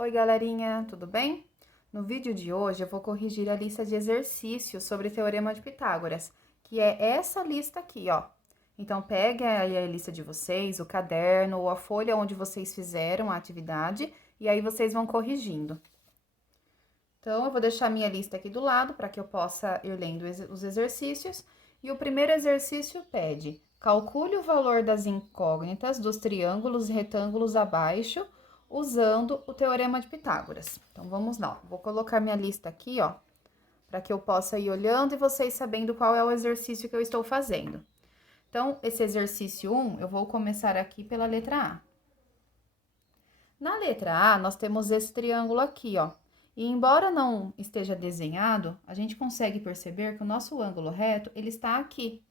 Oi, galerinha, tudo bem? No vídeo de hoje eu vou corrigir a lista de exercícios sobre o Teorema de Pitágoras, que é essa lista aqui, ó. Então, pegue aí a lista de vocês, o caderno ou a folha onde vocês fizeram a atividade, e aí vocês vão corrigindo. Então, eu vou deixar a minha lista aqui do lado para que eu possa ir lendo os exercícios. E o primeiro exercício pede: calcule o valor das incógnitas dos triângulos e retângulos abaixo, usando o Teorema de Pitágoras. Então, vamos lá. Vou colocar minha lista aqui, ó, para que eu possa ir olhando e vocês sabendo qual é o exercício que eu estou fazendo. Então, esse exercício 1, eu vou começar aqui pela letra A. Na letra A, nós temos esse triângulo aqui, ó. E embora não esteja desenhado, a gente consegue perceber que o nosso ângulo reto, ele está aqui.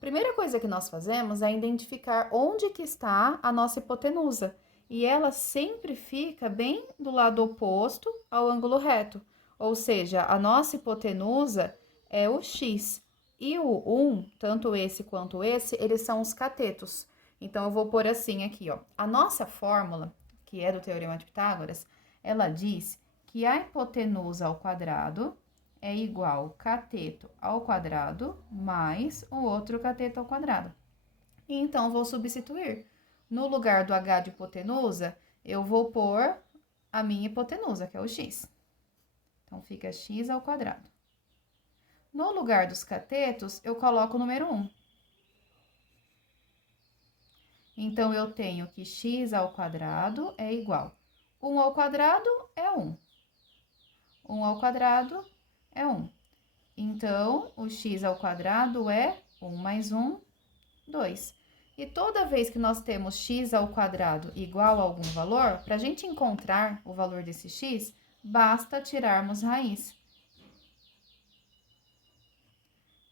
Primeira coisa que nós fazemos é identificar onde que está a nossa hipotenusa. E ela sempre fica bem do lado oposto ao ângulo reto. Ou seja, a nossa hipotenusa é o x. E o 1, tanto esse quanto esse, eles são os catetos. Então, eu vou pôr assim aqui, ó. A nossa fórmula, que é do Teorema de Pitágoras, ela diz que a hipotenusa ao quadrado é igual cateto ao quadrado mais o outro cateto ao quadrado. E então, vou substituir. No lugar do h de hipotenusa, eu vou pôr a minha hipotenusa, que é o x. Então, fica x ao quadrado. No lugar dos catetos, eu coloco o número 1. Então, eu tenho que x ao quadrado é igual. 1 ao quadrado é 1. 1 ao quadrado é 1. Então, o x ao quadrado é 1 mais 1, 2. E toda vez que nós temos x ao quadrado igual a algum valor, para a gente encontrar o valor desse x, basta tirarmos raiz.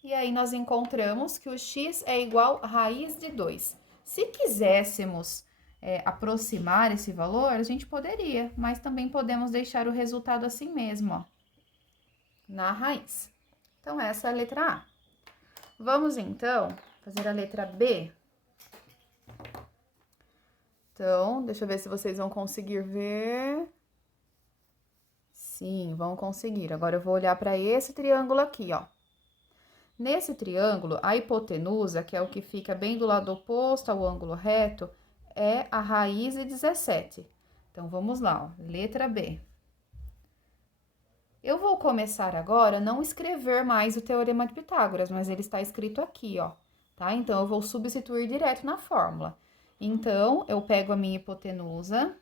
E aí, nós encontramos que o x é igual a raiz de 2. Se quiséssemos aproximar esse valor, a gente poderia, mas também podemos deixar o resultado assim mesmo, ó, na raiz. Então, essa é a letra A. Vamos, então, fazer a letra B. Então, deixa eu ver se vocês vão conseguir ver. Sim, vão conseguir. Agora, eu vou olhar para esse triângulo aqui, ó. Nesse triângulo, a hipotenusa, que é o que fica bem do lado oposto ao ângulo reto, é a raiz de 17. Então, vamos lá, ó. Letra B. Eu vou começar agora a não escrever mais o Teorema de Pitágoras, mas ele está escrito aqui, ó, tá? Então, eu vou substituir direto na fórmula. Então, eu pego a minha hipotenusa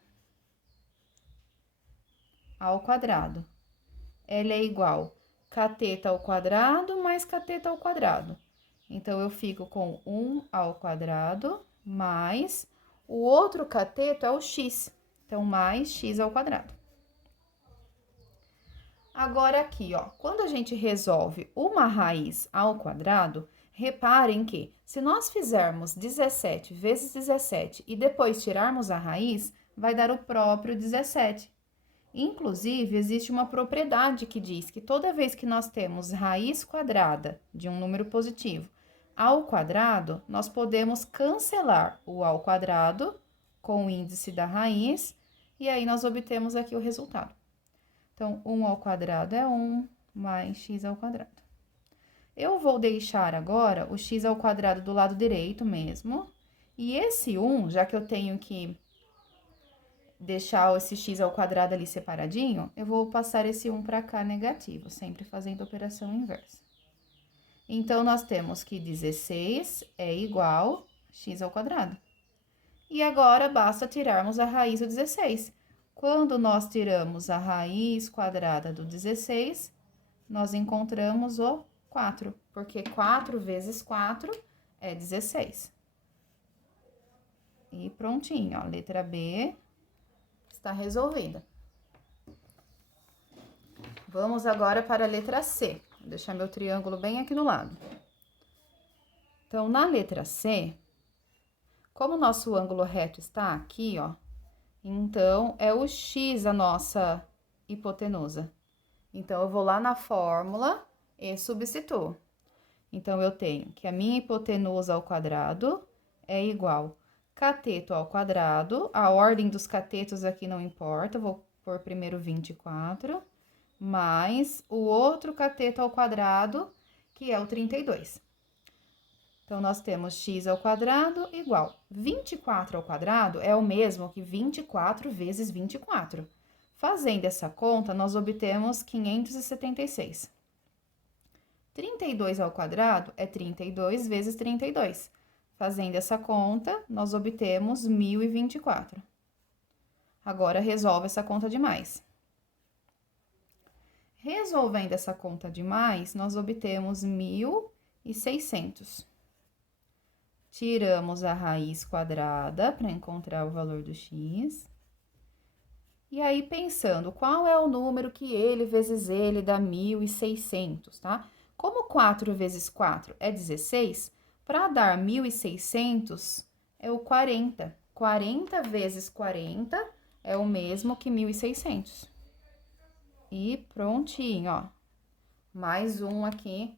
ao quadrado. Ela é igual cateto ao quadrado mais cateto ao quadrado. Então, eu fico com 1 ao quadrado mais o outro cateto é o x. Então, mais x ao quadrado. Agora, aqui, ó, quando a gente resolve uma raiz ao quadrado, reparem que, se nós fizermos 17 vezes 17 e depois tirarmos a raiz, vai dar o próprio 17. Inclusive, existe uma propriedade que diz que toda vez que nós temos raiz quadrada de um número positivo ao quadrado, nós podemos cancelar o ao quadrado com o índice da raiz, e aí nós obtemos aqui o resultado. Então, 1 ao quadrado é 1 mais x ao quadrado. Eu vou deixar agora o x ao quadrado do lado direito mesmo. E esse 1, já que eu tenho que deixar esse x ao quadrado ali separadinho, eu vou passar esse 1 para cá negativo, sempre fazendo a operação inversa. Então, nós temos que 16 é igual a x ao quadrado. E agora, basta tirarmos a raiz do 16. Quando nós tiramos a raiz quadrada do 16, nós encontramos o 4, porque 4 vezes 4 é 16. E prontinho, ó, letra B está resolvida. Vamos agora para a letra C. Vou deixar meu triângulo bem aqui do lado. Então, na letra C, como o nosso ângulo reto está aqui, ó, então, é o x a nossa hipotenusa. Então, eu vou lá na fórmula e substituo. Então, eu tenho que a minha hipotenusa ao quadrado é igual cateto ao quadrado, a ordem dos catetos aqui não importa, vou pôr primeiro 24, mais o outro cateto ao quadrado, que é o 32. Então, nós temos x ao quadrado igual 24 ao quadrado é o mesmo que 24 vezes 24. Fazendo essa conta, nós obtemos 576. 32 ao quadrado é 32 vezes 32. Fazendo essa conta, nós obtemos 1024. Agora, resolve essa conta de mais. Resolvendo essa conta de mais, nós obtemos 1.600. Tiramos a raiz quadrada para encontrar o valor do x. E aí, pensando, qual é o número que ele vezes ele dá 1.600, tá? Como 4 vezes 4 é 16, para dar 1.600 é o 40. 40 vezes 40 é o mesmo que 1.600. E prontinho, ó. Mais um aqui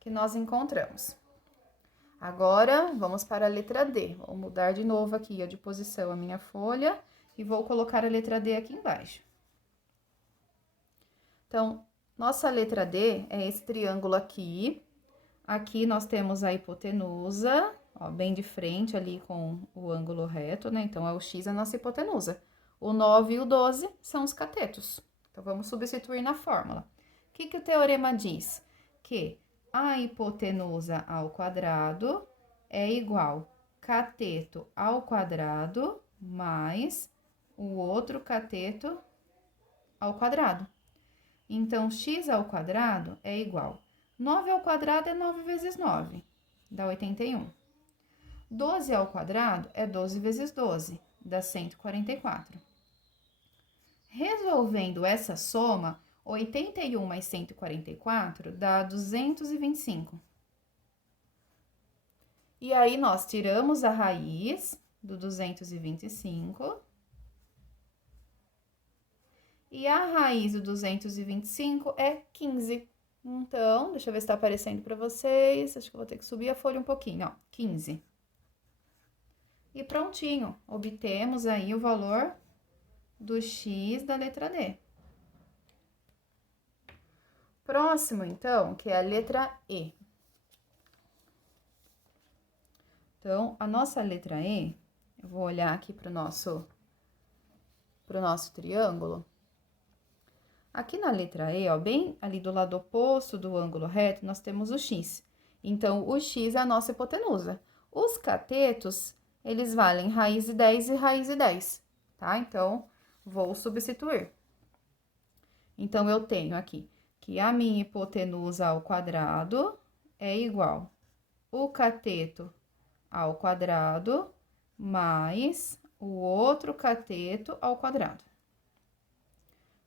que nós encontramos. Agora, vamos para a letra D. Vou mudar de novo aqui, ó, de posição a minha folha e vou colocar a letra D aqui embaixo. Então, nossa letra D é esse triângulo aqui. Aqui nós temos a hipotenusa, ó, bem de frente ali com o ângulo reto, né? Então, é o x a nossa hipotenusa. O 9 e o 12 são os catetos. Então, vamos substituir na fórmula. O que o teorema diz? Que a hipotenusa ao quadrado é igual cateto ao quadrado mais o outro cateto ao quadrado. Então, x ao quadrado é igual 9 ao quadrado é 9 vezes 9, dá 81. 12 ao quadrado é 12 vezes 12, dá 144. Resolvendo essa soma, 81 mais 144 dá 225. E aí, nós tiramos a raiz do 225. E a raiz do 225 é 15. Então, deixa eu ver se tá aparecendo para vocês. Acho que eu vou ter que subir a folha um pouquinho, ó. 15. E prontinho, obtemos aí o valor do x da letra D. Próximo, então, que é a letra E. Então, a nossa letra E, eu vou olhar aqui para o nosso triângulo. Aqui na letra E, ó, bem ali do lado oposto do ângulo reto, nós temos o x. Então, o x é a nossa hipotenusa. Os catetos, eles valem raiz de 10 e raiz de 10, tá? Então, vou substituir. Então, eu tenho aqui que a minha hipotenusa ao quadrado é igual o cateto ao quadrado mais o outro cateto ao quadrado.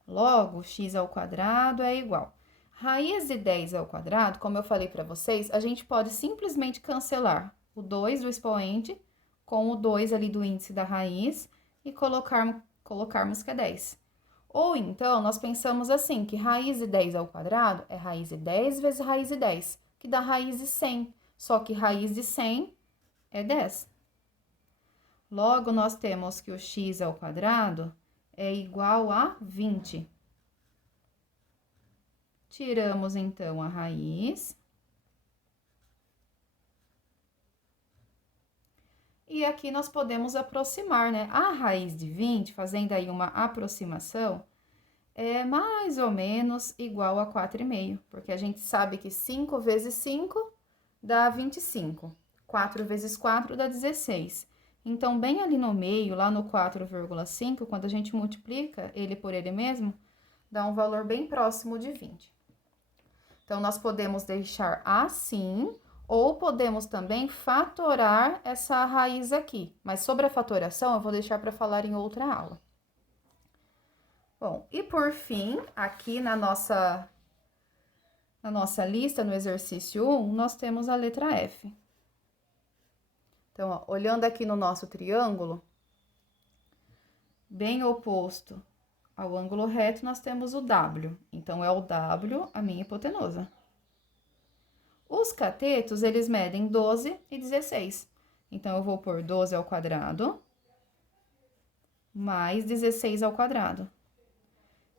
Logo, x ao quadrado é igual. Raiz de 10 ao quadrado, como eu falei para vocês, a gente pode simplesmente cancelar o 2 do expoente com o 2 ali do índice da raiz e colocarmos que é 10. Ou então, nós pensamos assim, que raiz de 10 ao quadrado é raiz de 10 vezes raiz de 10, que dá raiz de 100. Só que raiz de 100 é 10. Logo, nós temos que o x ao quadrado é igual a 20. Tiramos, então, a raiz. E aqui nós podemos aproximar, né? A raiz de 20, fazendo aí uma aproximação, é mais ou menos igual a 4,5, porque a gente sabe que 5 vezes 5 dá 25. 4 vezes 4 dá 16. Então, bem ali no meio, lá no 4,5, quando a gente multiplica ele por ele mesmo, dá um valor bem próximo de 20. Então, nós podemos deixar assim, ou podemos também fatorar essa raiz aqui. Mas sobre a fatoração, eu vou deixar para falar em outra aula. Bom, e por fim, aqui na nossa lista, no exercício 1, nós temos a letra F. Então, ó, olhando aqui no nosso triângulo, bem oposto ao ângulo reto, nós temos o W. Então, é o W a minha hipotenusa. Os catetos, eles medem 12 e 16. Então, eu vou pôr 12 ao quadrado mais 16 ao quadrado.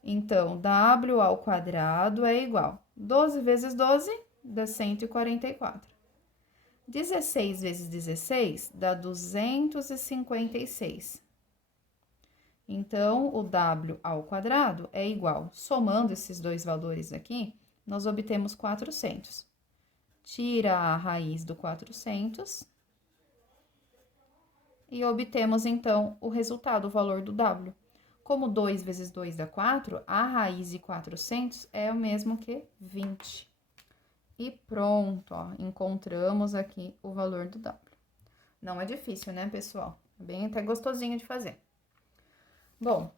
Então, w ao quadrado é igual 12 vezes 12 dá 144. 16 vezes 16 dá 256. Então, o w ao quadrado é igual, somando esses dois valores aqui, nós obtemos 400. Tira a raiz do 400 e obtemos, então, o resultado, o valor do w. Como 2 vezes 2 dá 4, a raiz de 400 é o mesmo que 20. E pronto, ó, encontramos aqui o valor do w. Não é difícil, né, pessoal? É bem até gostosinho de fazer. Bom,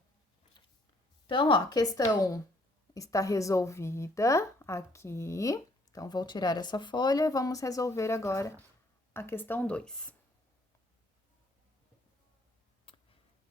então, ó, a questão está resolvida aqui. Então, vou tirar essa folha e vamos resolver agora a questão 2.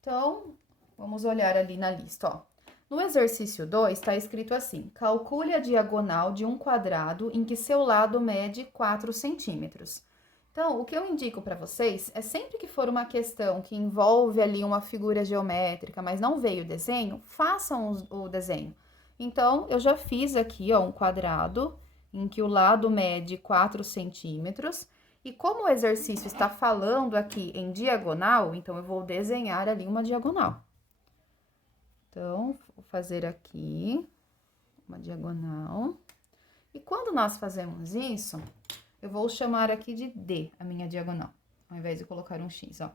Então, vamos olhar ali na lista, ó. No exercício 2, está escrito assim: calcule a diagonal de um quadrado em que seu lado mede 4 centímetros. Então, o que eu indico para vocês é sempre que for uma questão que envolve ali uma figura geométrica, mas não veio o desenho, façam o desenho. Então, eu já fiz aqui, ó, um quadrado em que o lado mede 4 centímetros. E como o exercício está falando aqui em diagonal, então eu vou desenhar ali uma diagonal. Então, vou fazer aqui uma diagonal. E quando nós fazemos isso, eu vou chamar aqui de D, a minha diagonal, ao invés de colocar um X, ó.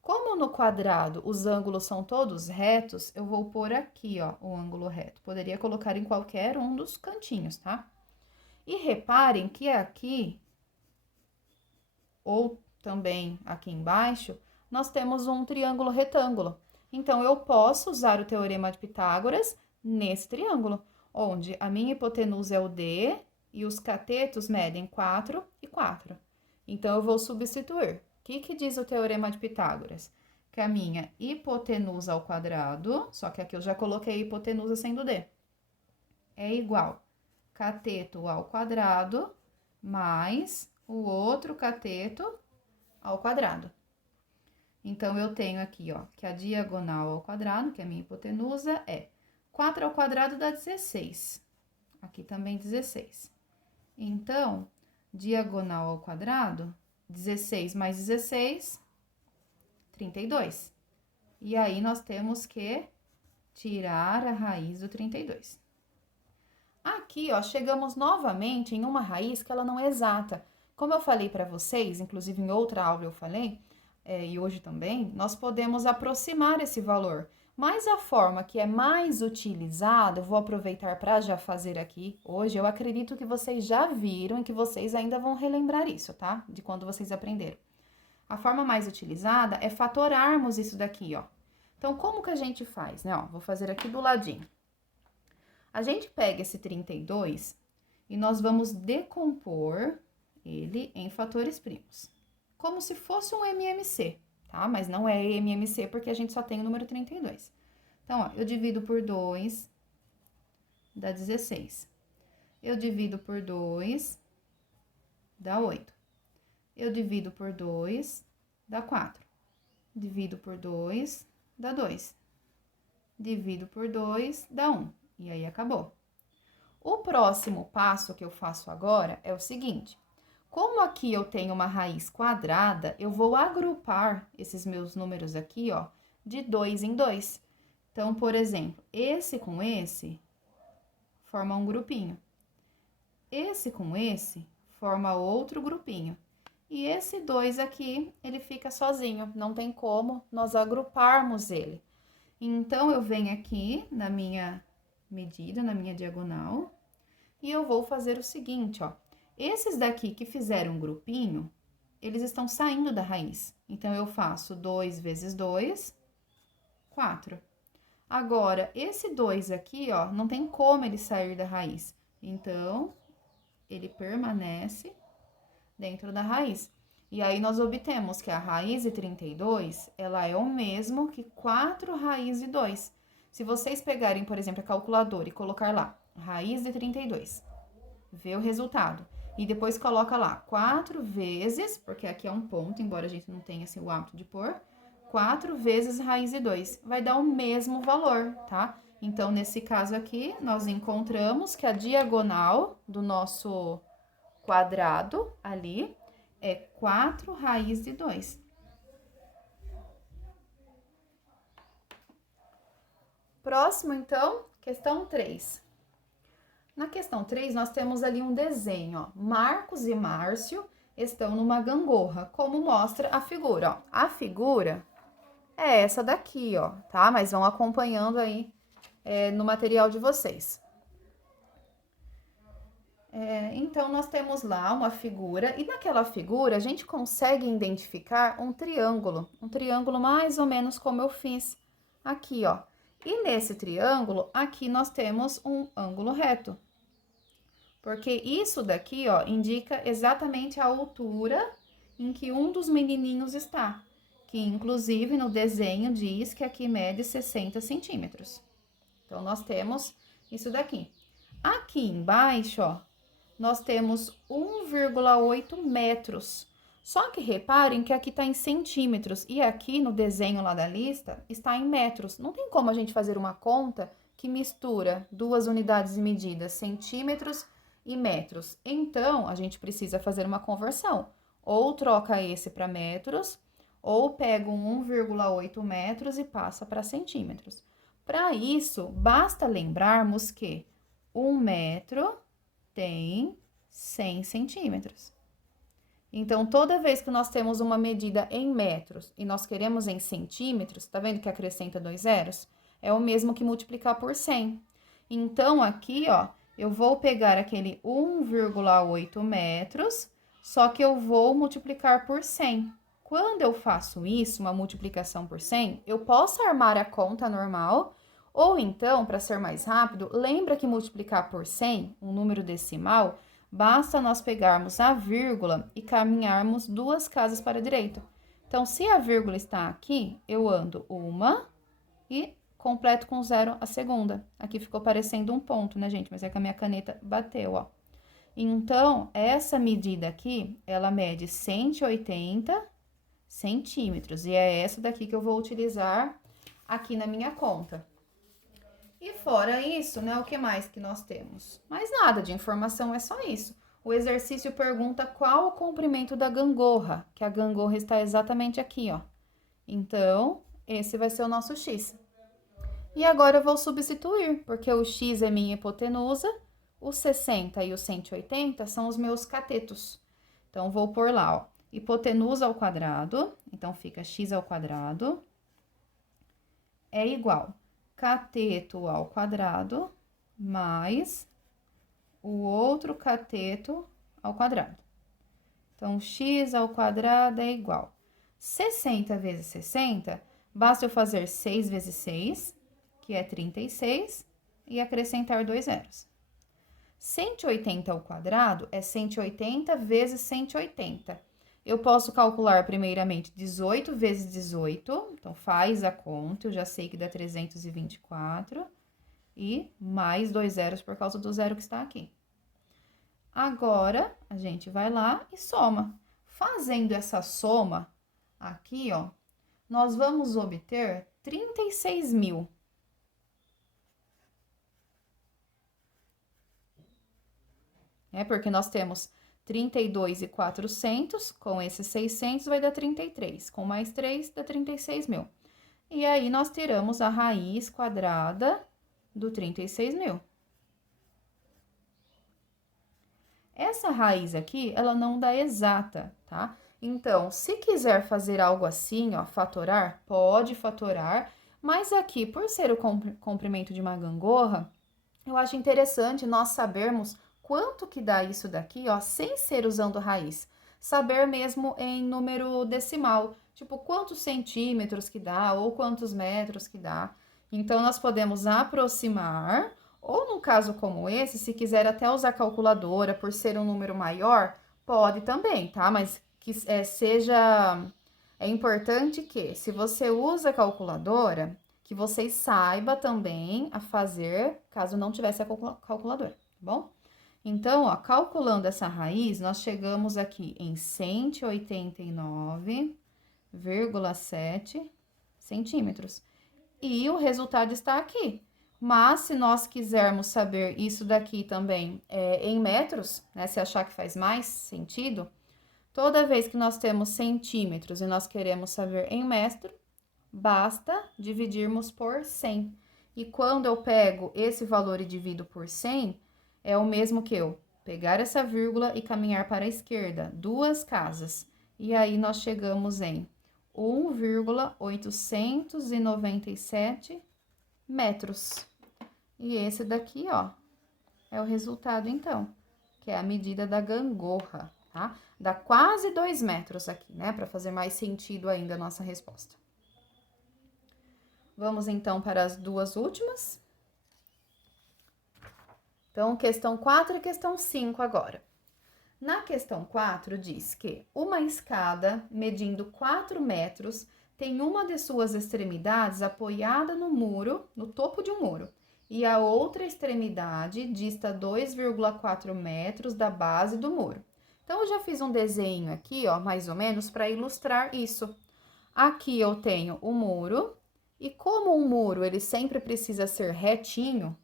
Como no quadrado os ângulos são todos retos, eu vou pôr aqui, ó, o ângulo reto. Poderia colocar em qualquer um dos cantinhos, tá? E reparem que aqui, ou também aqui embaixo, nós temos um triângulo retângulo. Então, eu posso usar o teorema de Pitágoras nesse triângulo, onde a minha hipotenusa é o D e os catetos medem 4 e 4. Então, eu vou substituir. O que diz o teorema de Pitágoras? Que a minha hipotenusa ao quadrado, só que aqui eu já coloquei a hipotenusa sendo D, é igual cateto ao quadrado mais o outro cateto ao quadrado. Então, eu tenho aqui, ó, que a diagonal ao quadrado, que é a minha hipotenusa, é 4 ao quadrado dá 16. Aqui também 16. Então, diagonal ao quadrado, 16 mais 16, 32. E aí, nós temos que tirar a raiz do 32. Aqui, ó, chegamos novamente em uma raiz que ela não é exata. Como eu falei para vocês, inclusive em outra aula eu falei, e hoje também, nós podemos aproximar esse valor. Mas a forma que é mais utilizada, eu vou aproveitar para já fazer aqui hoje, eu acredito que vocês já viram e que vocês ainda vão relembrar isso, tá? De quando vocês aprenderam. A forma mais utilizada é fatorarmos isso daqui, ó. Então, como que a gente faz, né? Ó, vou fazer aqui do ladinho. A gente pega esse 32 e nós vamos decompor ele em fatores primos. Como se fosse um MMC, tá? Mas não é MMC porque a gente só tem o número 32. Então, ó, eu divido por 2, dá 16. Eu divido por 2, dá 8. Eu divido por 2, dá 4. Divido por 2, dá 2. Divido por 2, dá 1. E aí, acabou. O próximo passo que eu faço agora é o seguinte. Como aqui eu tenho uma raiz quadrada, eu vou agrupar esses meus números aqui, ó, de 2 em 2. Então, por exemplo, esse com esse forma um grupinho. Esse com esse forma outro grupinho. E esse 2 aqui, ele fica sozinho, não tem como nós agruparmos ele. Então, eu venho aqui na minha medida, na minha diagonal, e eu vou fazer o seguinte, ó. Esses daqui que fizeram um grupinho, eles estão saindo da raiz. Então, eu faço 2 vezes 2, 4. Agora, esse 2 aqui, ó, não tem como ele sair da raiz. Então, ele permanece dentro da raiz. E aí, nós obtemos que a raiz de 32, ela é o mesmo que 4 raiz de 2. Se vocês pegarem, por exemplo, a calculadora e colocar lá, raiz de 32, ver o resultado. E depois coloca lá 4 vezes, porque aqui é um ponto, embora a gente não tenha assim, o hábito de pôr, 4 vezes raiz de 2. Vai dar o mesmo valor, tá? Então, nesse caso aqui, nós encontramos que a diagonal do nosso quadrado ali é 4 raiz de 2. Próximo, então, questão 3. Na questão 3, nós temos ali um desenho, ó. Marcos e Márcio estão numa gangorra, como mostra a figura, ó. A figura é essa daqui, ó, tá? Mas vão acompanhando aí no material de vocês. Então, nós temos lá uma figura, e naquela figura a gente consegue identificar um triângulo mais ou menos como eu fiz aqui, ó. E nesse triângulo, aqui nós temos um ângulo reto. Porque isso daqui, ó, indica exatamente a altura em que um dos menininhos está. Que, inclusive, no desenho diz que aqui mede 60 centímetros. Então, nós temos isso daqui. Aqui embaixo, ó, nós temos 1,8 metros. Só que reparem que aqui está em centímetros e aqui no desenho lá da lista está em metros. Não tem como a gente fazer uma conta que mistura duas unidades de medida, centímetros e metros. Então, a gente precisa fazer uma conversão. Ou troca esse para metros, ou pega um 1,8 metros e passa para centímetros. Para isso, basta lembrarmos que 1 metro tem 100 centímetros. Então, toda vez que nós temos uma medida em metros e nós queremos em centímetros, tá vendo que acrescenta 2 zeros? É o mesmo que multiplicar por 100. Então, aqui, ó, eu vou pegar aquele 1,8 metros, só que eu vou multiplicar por 100. Quando eu faço isso, uma multiplicação por 100, eu posso armar a conta normal, ou então, para ser mais rápido, lembra que multiplicar por 100, um número decimal, basta nós pegarmos a vírgula e caminharmos 2 casas para a direita. Então, se a vírgula está aqui, eu ando uma e completo com 0 a segunda. Aqui ficou parecendo um ponto, né, gente? Mas é que a minha caneta bateu, ó. Então, essa medida aqui, ela mede 180 centímetros. E é essa daqui que eu vou utilizar aqui na minha conta. E fora isso, né, o que mais que nós temos? Mais nada de informação, é só isso. O exercício pergunta qual o comprimento da gangorra, que a gangorra está exatamente aqui, ó. Então, esse vai ser o nosso x. E agora eu vou substituir, porque o x é minha hipotenusa, o 60 e o 180 são os meus catetos. Então, vou pôr lá, ó, hipotenusa ao quadrado, então fica x ao quadrado, é igual cateto ao quadrado mais o outro cateto ao quadrado. Então, x ao quadrado é igual 60 vezes 60, basta eu fazer 6 vezes 6, que é 36, e acrescentar 2 zeros. 180 ao quadrado é 180 vezes 180. Eu posso calcular primeiramente 18 vezes 18, então faz a conta, eu já sei que dá 324, e mais 2 zeros por causa do zero que está aqui. Agora, a gente vai lá e soma. Fazendo essa soma aqui, ó, nós vamos obter 36.000. Porque nós temos 32.400, com esses 600 vai dar 33, com mais 3 dá 36.000. E aí, nós tiramos a raiz quadrada do 36.000. Essa raiz aqui, ela não dá exata, tá? Então, se quiser fazer algo assim, ó, fatorar, pode fatorar, mas aqui, por ser o comprimento de uma gangorra, eu acho interessante nós sabermos quanto que dá isso daqui, ó, sem ser usando raiz. Saber mesmo em número decimal, tipo, quantos centímetros que dá ou quantos metros que dá. Então, nós podemos aproximar, ou num caso como esse, se quiser até usar calculadora por ser um número maior, pode também, tá? Mas que é importante que, se você usa calculadora, que você saiba também a fazer, caso não tivesse a calculadora, tá bom? Então, ó, calculando essa raiz, nós chegamos aqui em 189,7 centímetros. E o resultado está aqui. Mas, se nós quisermos saber isso daqui também em metros, né, se achar que faz mais sentido, toda vez que nós temos centímetros e nós queremos saber em metro, basta dividirmos por 100. E quando eu pego esse valor e divido por 100, é o mesmo que eu pegar essa vírgula e caminhar para a esquerda, 2 casas. E aí nós chegamos em 1,897 metros. E esse daqui, ó, é o resultado, então, que é a medida da gangorra, tá? Dá quase 2 metros aqui, né? Para fazer mais sentido ainda a nossa resposta. Vamos, então, para as duas últimas. Então, questão 4 e questão 5 agora. Na questão 4, diz que uma escada medindo 4 metros tem uma de suas extremidades apoiada no muro, no topo de um muro, e a outra extremidade dista 2,4 metros da base do muro. Então, eu já fiz um desenho aqui, ó, mais ou menos, para ilustrar isso. Aqui eu tenho o muro, e como um muro ele sempre precisa ser retinho,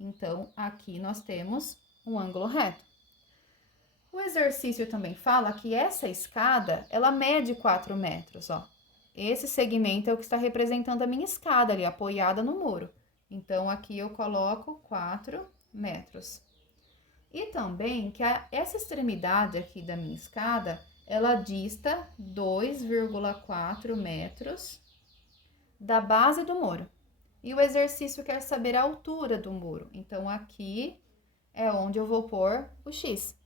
então aqui nós temos um ângulo reto. O exercício também fala que essa escada, ela mede 4 metros, ó. Esse segmento é o que está representando a minha escada ali, apoiada no muro. Então, aqui eu coloco 4 metros. E também que essa extremidade aqui da minha escada, ela dista 2,4 metros da base do muro. E o exercício quer saber a altura do muro. Então, aqui é onde eu vou pôr o X.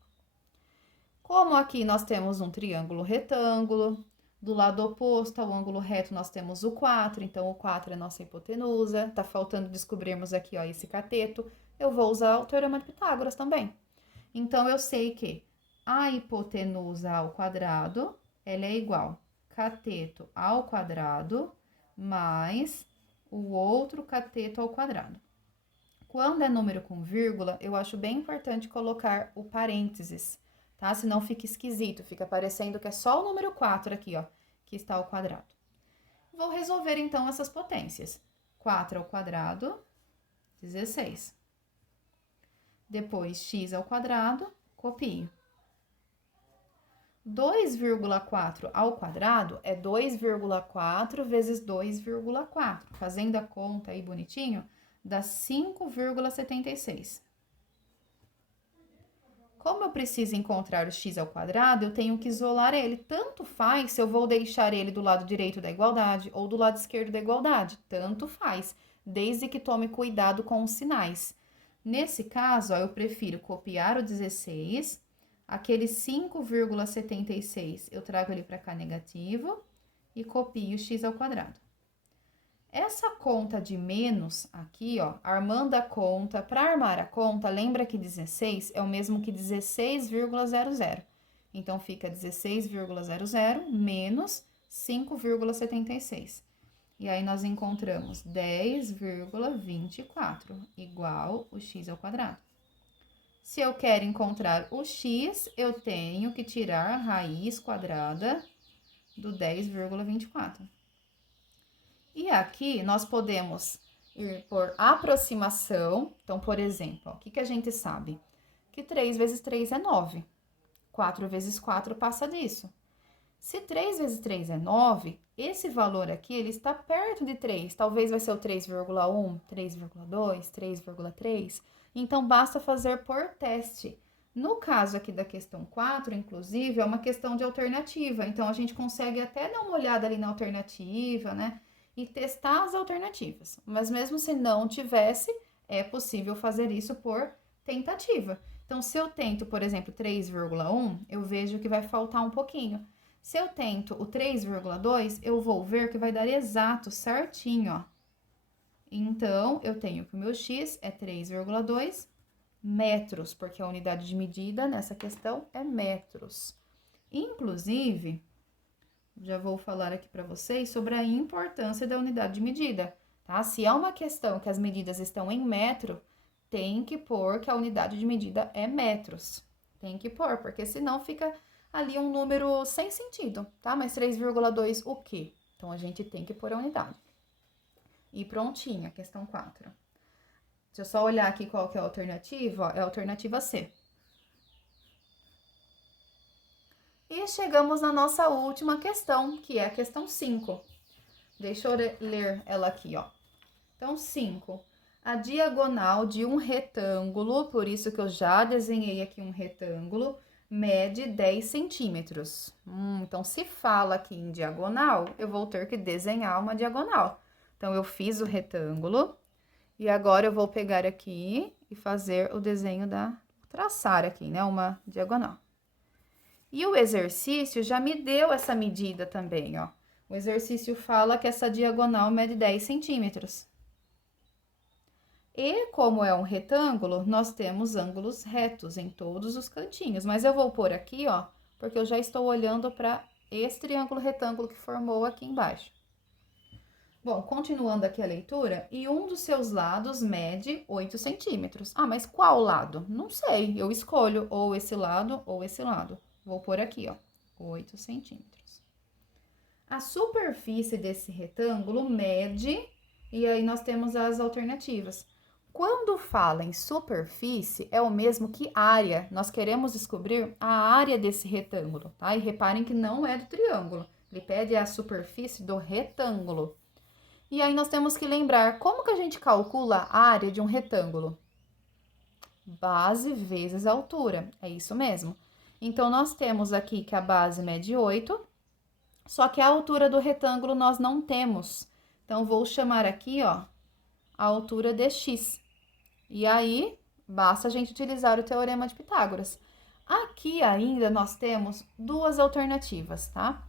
Como aqui nós temos um triângulo retângulo, do lado oposto ao ângulo reto nós temos o 4, então o 4 é nossa hipotenusa. Tá faltando descobrirmos aqui, ó, esse cateto. Eu vou usar o teorema de Pitágoras também. Então, eu sei que a hipotenusa ao quadrado, ela é igual cateto ao quadrado mais o outro cateto ao quadrado. Quando é número com vírgula, eu acho bem importante colocar o parênteses, tá? Senão fica esquisito, fica parecendo que é só o número 4 aqui, ó, que está ao quadrado. Vou resolver, então, essas potências. 4 ao quadrado, 16. Depois, x ao quadrado, copio. 2,4 ao quadrado é 2,4 vezes 2,4. Fazendo a conta aí bonitinho, dá 5,76. Como eu preciso encontrar o x ao quadrado, eu tenho que isolar ele. Tanto faz se eu vou deixar ele do lado direito da igualdade ou do lado esquerdo da igualdade. Tanto faz, desde que tome cuidado com os sinais. Nesse caso, ó, eu prefiro copiar o 16, aquele 5,76 eu trago ele para cá negativo e copio o x ao quadrado. Essa conta de menos aqui, ó, armando a conta, para armar a conta, lembra que 16 é o mesmo que 16,00. Então, fica 16,00 menos 5,76. E aí, nós encontramos 10,24 igual o x ao quadrado. Se eu quero encontrar o x, eu tenho que tirar a raiz quadrada do 10,24. E aqui, nós podemos ir por aproximação. Então, por exemplo, ó, o que a gente sabe? Que 3 vezes 3 é 9. 4 vezes 4 passa disso. Se 3 vezes 3 é 9, esse valor aqui, ele está perto de 3. Talvez vai ser o 3,1, 3,2, 3,3. Então, basta fazer por teste. No caso aqui da questão 4, inclusive, é uma questão de alternativa. Então, a gente consegue até dar uma olhada ali na alternativa, né? E testar as alternativas. Mas mesmo se não tivesse, é possível fazer isso por tentativa. Então, se eu tento, por exemplo, 3,1, eu vejo que vai faltar um pouquinho. Se eu tento o 3,2, eu vou ver que vai dar exato, certinho, ó. Então, eu tenho que o meu x é 3,2 metros, porque a unidade de medida nessa questão é metros. Inclusive, já vou falar aqui para vocês sobre a importância da unidade de medida, tá? Se é uma questão que as medidas estão em metro, tem que pôr que a unidade de medida é metros. Tem que pôr, porque senão fica ali um número sem sentido, tá? Mas 3,2 o quê? Então, a gente tem que pôr a unidade. E prontinha, questão 4. Deixa eu só olhar aqui qual que é a alternativa, ó, é a alternativa C. E chegamos na nossa última questão, que é a questão 5. Deixa eu ler ela aqui, ó. Então, 5. A diagonal de um retângulo, por isso que eu já desenhei aqui um retângulo, mede 10 centímetros. Então, se fala aqui em diagonal, eu vou ter que desenhar uma diagonal. Então, eu fiz o retângulo e agora eu vou pegar aqui e fazer o desenho traçar aqui, né, uma diagonal. E o exercício já me deu essa medida também, ó. O exercício fala que essa diagonal mede 10 centímetros. E como é um retângulo, nós temos ângulos retos em todos os cantinhos. Mas eu vou pôr aqui, ó, porque eu já estou olhando para esse triângulo retângulo que formou aqui embaixo. Bom, continuando aqui a leitura, e um dos seus lados mede 8 centímetros. Ah, mas qual lado? Não sei, eu escolho ou esse lado ou esse lado. Vou pôr aqui, ó, 8 centímetros. A superfície desse retângulo mede, e aí nós temos as alternativas. Quando fala em superfície, é o mesmo que área. Nós queremos descobrir a área desse retângulo, tá? E reparem que não é do triângulo. Ele pede a superfície do retângulo. E aí nós temos que lembrar como que a gente calcula a área de um retângulo? Base vezes a altura, é isso mesmo. Então, nós temos aqui que a base mede 8, só que a altura do retângulo nós não temos. Então, vou chamar aqui, ó, a altura de x. E aí, basta a gente utilizar o teorema de Pitágoras. Aqui ainda nós temos duas alternativas, tá?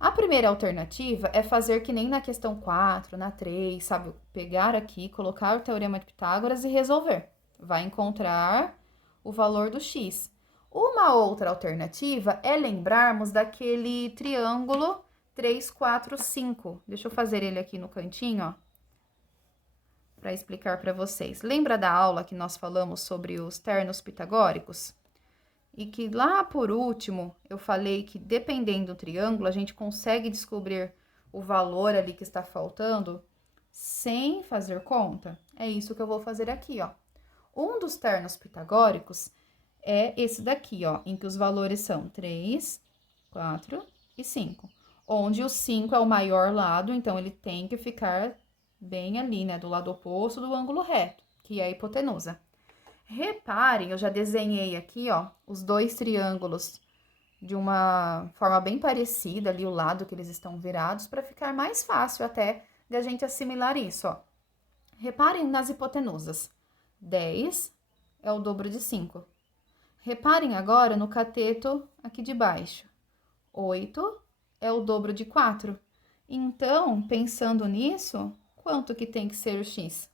A primeira alternativa é fazer que nem na questão 4, na 3, sabe? Pegar aqui, colocar o teorema de Pitágoras e resolver. Vai encontrar o valor do x. Uma outra alternativa é lembrarmos daquele triângulo 3, 4, 5. Deixa eu fazer ele aqui no cantinho, ó, para explicar para vocês. Lembra da aula que nós falamos sobre os ternos pitagóricos? E que lá por último eu falei que dependendo do triângulo a gente consegue descobrir o valor ali que está faltando sem fazer conta? É isso que eu vou fazer aqui, ó. Um dos ternos pitagóricos é esse daqui, ó, em que os valores são 3, 4 e 5. Onde o 5 é o maior lado, então ele tem que ficar bem ali, né, do lado oposto do ângulo reto, que é a hipotenusa. Reparem, eu já desenhei aqui, ó, os dois triângulos de uma forma bem parecida, ali o lado que eles estão virados, para ficar mais fácil até de a gente assimilar isso, ó. Reparem nas hipotenusas. 10 é o dobro de 5. Reparem agora no cateto aqui de baixo. 8 é o dobro de 4. Então, pensando nisso, quanto que tem que ser o x?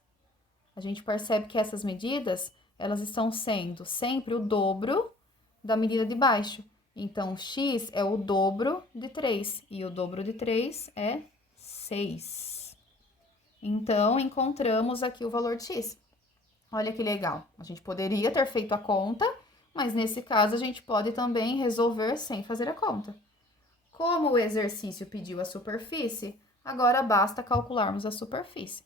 A gente percebe que essas medidas, elas estão sendo sempre o dobro da medida de baixo. Então, x é o dobro de 3, e o dobro de 3 é 6. Então, encontramos aqui o valor de x. Olha que legal, a gente poderia ter feito a conta, mas nesse caso a gente pode também resolver sem fazer a conta. Como o exercício pediu a superfície, agora basta calcularmos a superfície.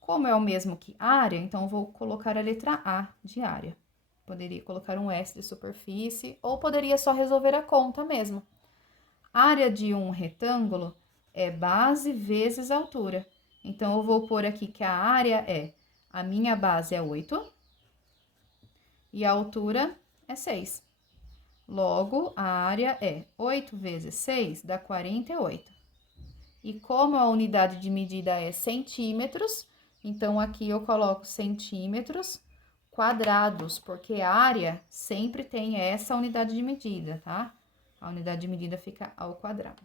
Como é o mesmo que área, então vou colocar a letra A de área. Poderia colocar um S de superfície, ou poderia só resolver a conta mesmo. Área de um retângulo é base vezes altura. Então, eu vou pôr aqui que a área a minha base é 8 e a altura é 6. Logo, a área é 8 vezes 6 dá 48. E como a unidade de medida é centímetros, então aqui eu coloco centímetros quadrados, porque a área sempre tem essa unidade de medida, tá? A unidade de medida fica ao quadrado.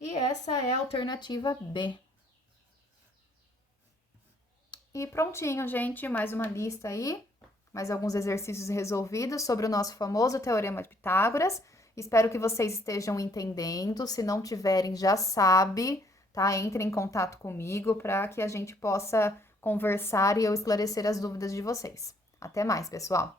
E essa é a alternativa B. E prontinho, gente, mais uma lista aí, mais alguns exercícios resolvidos sobre o nosso famoso Teorema de Pitágoras. Espero que vocês estejam entendendo, se não tiverem, já sabe, tá? Entre em contato comigo para que a gente possa conversar e eu esclarecer as dúvidas de vocês. Até mais, pessoal!